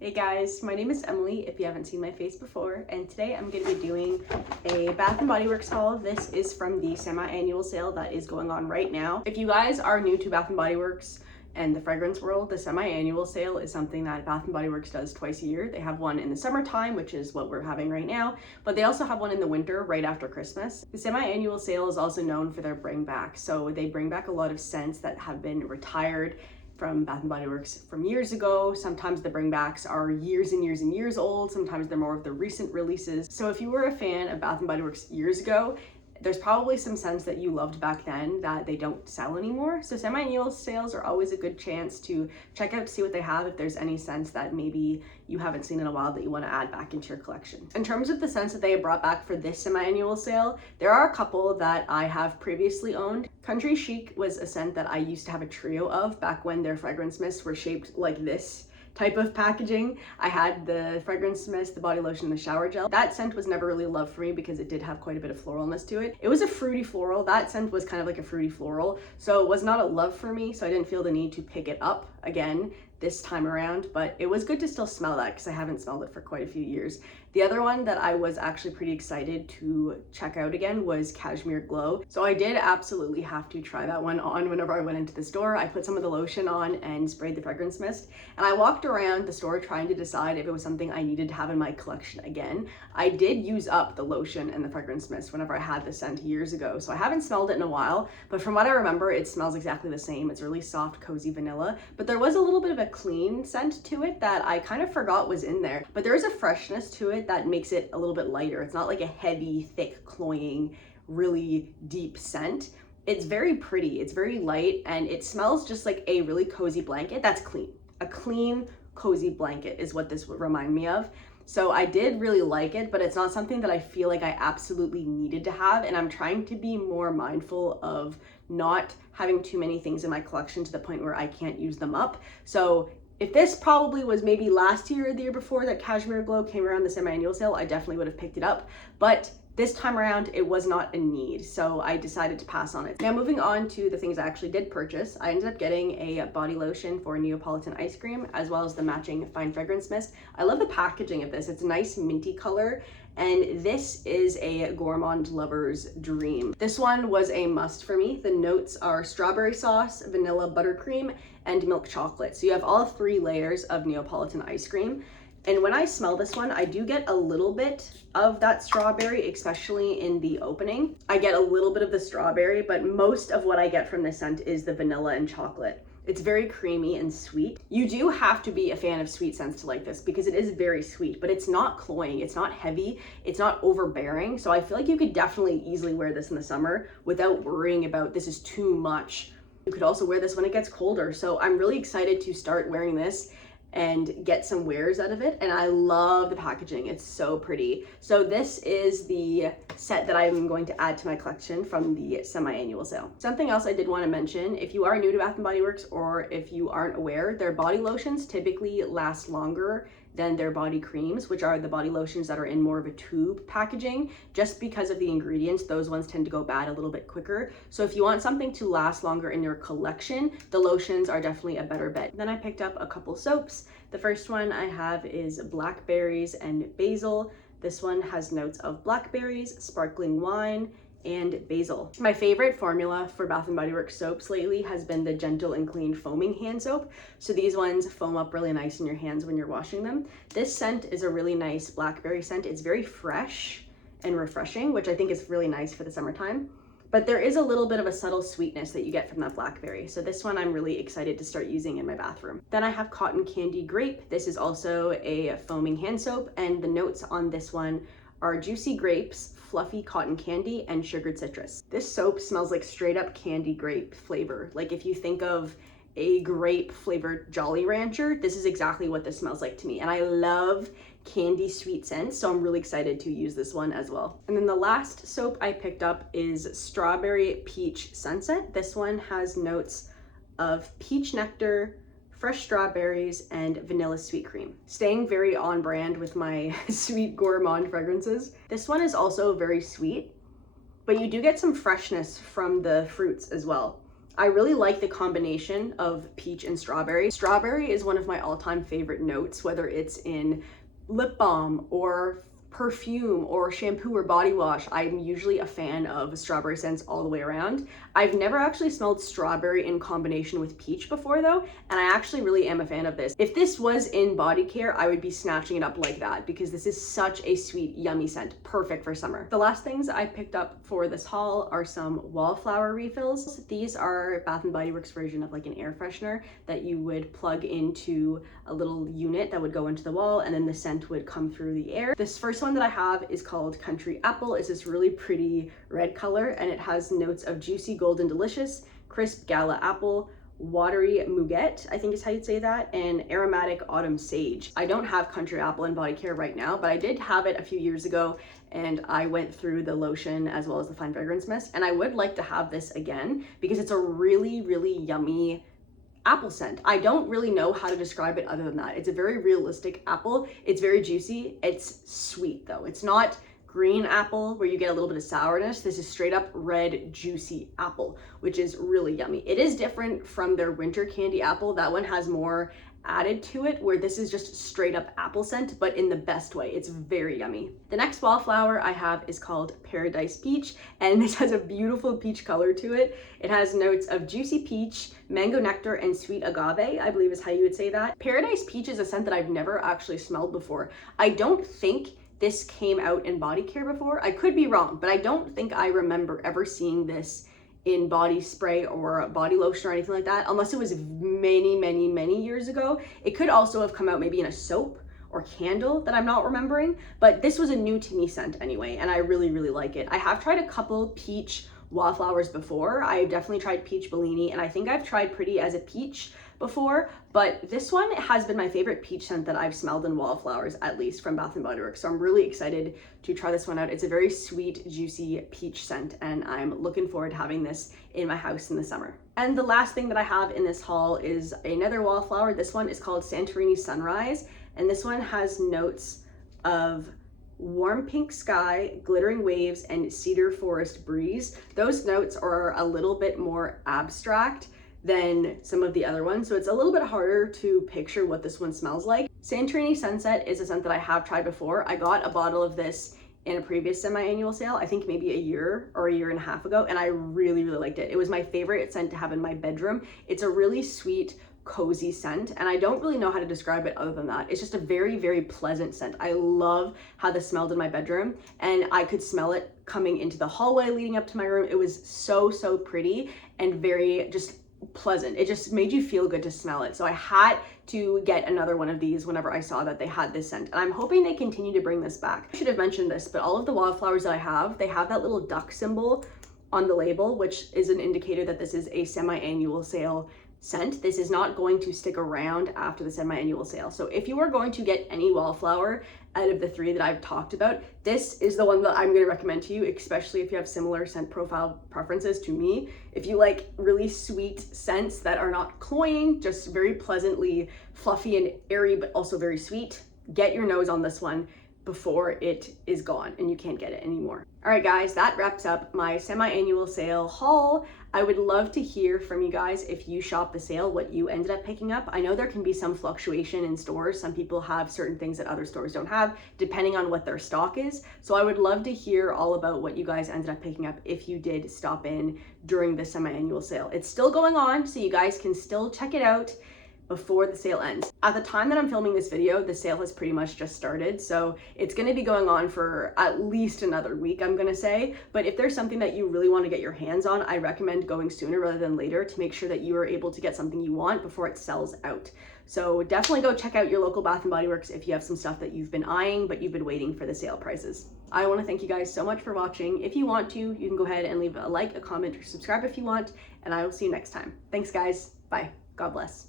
Hey guys, my name is Emily if you haven't seen my face before, and today I'm going to be doing a Bath & Body Works haul. This is from the semi-annual sale that is going on right now. If you guys are new to Bath & Body Works and the fragrance world, the semi-annual sale is something that Bath & Body Works does twice a year. They have one in the summertime, which is what we're having right now, but they also have one in the winter right after Christmas. The semi-annual sale is also known for their bring back, so they bring back a lot of scents that have been retired from Bath & Body Works from years ago. Sometimes the bringbacks are years and years and years old. Sometimes they're more of the recent releases. So if you were a fan of Bath & Body Works years ago, there's probably some scents that you loved back then that they don't sell anymore. So semi-annual sales are always a good chance to check out to see what they have, if there's any scents that maybe you haven't seen in a while that you want to add back into your collection. In terms of the scents that they have brought back for this semi-annual sale, there are a couple that I have previously owned. Country Chic was a scent that I used to have a trio of back when their fragrance mists were shaped like this type of packaging. I had the fragrance mist, the body lotion, the shower gel. That scent was never really loved for me because it did have quite a bit of floralness to it. It was a fruity floral. That scent was kind of like a fruity floral, so it was not a love for me, so I didn't feel the need to pick it up again this time around, but it was good to still smell that because I haven't smelled it for quite a few years. The other one that I was actually pretty excited to check out again was Cashmere Glow. So I did absolutely have to try that one on whenever I went into the store. I put some of the lotion on and sprayed the fragrance mist, and I walked around the store trying to decide if it was something I needed to have in my collection again. I did use up the lotion and the fragrance mist whenever I had the scent years ago, so I haven't smelled it in a while, but from what I remember, it smells exactly the same. It's really soft, cozy vanilla, but there was a little bit of a clean scent to it that I kind of forgot was in there, but there is a freshness to it that makes it a little bit lighter. It's not like a heavy, thick, cloying, really deep scent. It's very pretty, it's very light, and it smells just like a really cozy blanket that's clean. A clean, cozy blanket is what this would remind me of. So I did really like it, but it's not something that I feel like I absolutely needed to have, and I'm trying to be more mindful of not having too many things in my collection to the point where I can't use them up. So if this probably was maybe last year or the year before that Cashmere Glow came around the semi-annual sale, I definitely would have picked it up, but this time around, it was not a need, so I decided to pass on it. Now moving on to the things I actually did purchase, I ended up getting a body lotion for Neapolitan ice cream, as well as the matching fine fragrance mist. I love the packaging of this. It's a nice minty color, and this is a gourmand lover's dream. This one was a must for me. The notes are strawberry sauce, vanilla buttercream, and milk chocolate. So you have all 3 layers of Neapolitan ice cream. And when I smell this one, I do get a little bit of that strawberry, especially in the opening. I get a little bit of the strawberry, but most of what I get from this scent is the vanilla and chocolate. It's very creamy and sweet. You do have to be a fan of sweet scents to like this because it is very sweet, but it's not cloying, it's not heavy, it's not overbearing. So I feel like you could definitely easily wear this in the summer without worrying about this is too much. You could also wear this when it gets colder. So I'm really excited to start wearing this and get some wears out of it, and I love the packaging. It's so pretty. So this is the set that I'm going to add to my collection from the semi-annual sale. Something else I did want to mention, if you are new to Bath & Body Works or if you aren't aware, their body lotions typically last longer than their body creams, which are the body lotions that are in more of a tube packaging. Just because of the ingredients, those ones tend to go bad a little bit quicker. So if you want something to last longer in your collection, the lotions are definitely a better bet. Then I picked up a couple soaps. The first one I have is blackberries and basil. This one has notes of blackberries, sparkling wine, and basil. My favorite formula for Bath & Body Works soaps lately has been the Gentle and Clean foaming hand soap. So these ones foam up really nice in your hands when you're washing them. This scent is a really nice blackberry scent. It's very fresh and refreshing, which I think is really nice for the summertime. But there is a little bit of a subtle sweetness that you get from that blackberry. So this one I'm really excited to start using in my bathroom. Then I have Cotton Candy Grape. This is also a foaming hand soap, and the notes on this one are juicy grapes, fluffy cotton candy, and sugared citrus. This soap smells like straight up candy grape flavor. Like if you think of a grape flavored Jolly Rancher, this is exactly what this smells like to me. And I love candy sweet scents, so I'm really excited to use this one as well. And then the last soap I picked up is Strawberry Peach Sunset. This one has notes of peach nectar, fresh strawberries, and vanilla sweet cream. Staying very on brand with my sweet gourmand fragrances. This one is also very sweet, but you do get some freshness from the fruits as well. I really like the combination of peach and strawberry. Strawberry is one of my all-time favorite notes, whether it's in lip balm or perfume or shampoo or body wash. I'm usually a fan of strawberry scents all the way around. I've never actually smelled strawberry in combination with peach before though, and I actually really am a fan of this. If this was in body care, I would be snatching it up like that because this is such a sweet, yummy scent, perfect for summer. The last things I picked up for this haul are some wallflower refills. These are Bath & Body Works version of like an air freshener that you would plug into a little unit that would go into the wall, and then the scent would come through the air. This first one that I have is called Country Apple. It's this really pretty red color, and it has notes of juicy golden delicious, crisp gala apple, watery muguet, I think is how you'd say that, and aromatic autumn sage. I don't have Country Apple in body care right now, but I did have it a few years ago, and I went through the lotion as well as the fine fragrance mist, and I would like to have this again because it's a really, really yummy apple scent. I don't really know how to describe it other than that. It's a very realistic apple. It's very juicy. It's sweet though. It's not green apple where you get a little bit of sourness. This is straight up red, juicy apple, which is really yummy. It is different from their winter candy apple. That one has more added to it, where this is just straight up apple scent, but in the best way. It's very yummy. The next wallflower I have is called Paradise Peach, and this has a beautiful peach color to it. It has notes of juicy peach, mango nectar, and sweet agave, I believe is how you would say that. Paradise Peach is a scent that I've never actually smelled before. I don't think this came out in body care before. I could be wrong, but I don't think I remember ever seeing this in body spray or body lotion or anything like that, unless it was many years ago. It could also have come out maybe in a soap or candle that I'm not remembering, but this was a new to me scent anyway, and I really, really like it. I have tried a couple peach wallflowers before. I've definitely tried Peach Bellini, and I think I've tried Pretty as a Peach before, but this one has been my favorite peach scent that I've smelled in wallflowers, at least from Bath & Body Works. So I'm really excited to try this one out. It's a very sweet, juicy peach scent, and I'm looking forward to having this in my house in the summer. And the last thing that I have in this haul is another wallflower. This one is called Santorini Sunrise, and this one has notes of warm pink sky, glittering waves, and cedar forest breeze. Those notes are a little bit more abstract than some of the other ones, so it's a little bit harder to picture what this one smells like. Santorini Sunset is a scent that I have tried before. I got a bottle of this in a previous semi-annual sale, I think maybe a year or a year and a half ago, and I really, really liked it. It was my favorite scent to have in my bedroom. It's a really sweet, cozy scent, and I don't really know how to describe it other than that. It's just a very, very pleasant scent. I love how this smelled in my bedroom, and I could smell it coming into the hallway leading up to my room. It was so, so pretty and very just pleasant. It just made you feel good to smell it. So I had to get another one of these whenever I saw that they had this scent, and I'm hoping they continue to bring this back. I should have mentioned this, but all of the wildflowers that I have, they have that little duck symbol on the label, which is an indicator that this is a semi-annual sale scent. This is not going to stick around after the semi-annual sale. So if you are going to get any wallflower out of the three that I've talked about, this is the one that I'm going to recommend to you, especially if you have similar scent profile preferences to me. If you like really sweet scents that are not cloying, just very pleasantly fluffy and airy, but also very sweet, get your nose on this one before it is gone and you can't get it anymore. All right, guys, that wraps up my semi-annual sale haul. I would love to hear from you guys if you shop the sale, what you ended up picking up. I know there can be some fluctuation in stores. Some people have certain things that other stores don't have, depending on what their stock is. So I would love to hear all about what you guys ended up picking up if you did stop in during the semi-annual sale. It's still going on, so you guys can still check it out before the sale ends. At the time that I'm filming this video, the sale has pretty much just started, so it's gonna be going on for at least another week, I'm gonna say. But if there's something that you really want to get your hands on, I recommend going sooner rather than later to make sure that you are able to get something you want before it sells out. So definitely go check out your local Bath & Body Works if you have some stuff that you've been eyeing, but you've been waiting for the sale prices. I want to thank you guys so much for watching. If you want to, you can go ahead and leave a like, a comment, or subscribe if you want, and I will see you next time. Thanks, guys. Bye. God bless.